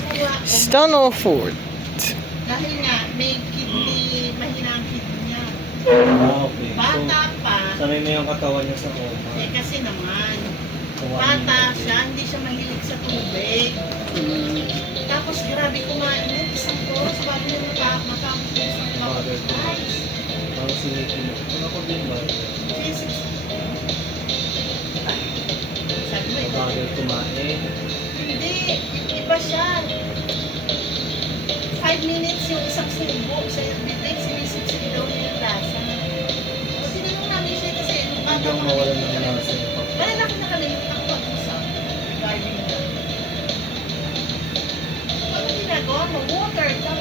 nakakuha ko. Stanoford. Dahil nga, may kidney, mahina ang kidney niya. Okay. Bata pa, Sanay na yung katawan niya sa coma. eh kasi naman, Kumain bata na siya, hindi siya mahilig sa tubig. Tapos grabe kumain ng isang oras bago niya matapos yung isang Bagay ko. oras. Parang sinipin mo. Ano ko din ba? Jesus. Sabi mo, ito. Bagay kumain. Hindi, iba siya. 5 minutes yung isang subo sa bibig, sinisip-sip daw niya yung lasa. O tinanong namin siya kasi nung bata Hanggang ko mawalan ng lasa yung pagkain. malalaki na kami yung pag-usap regarding that. Ano ginagawa mo? Water, tapos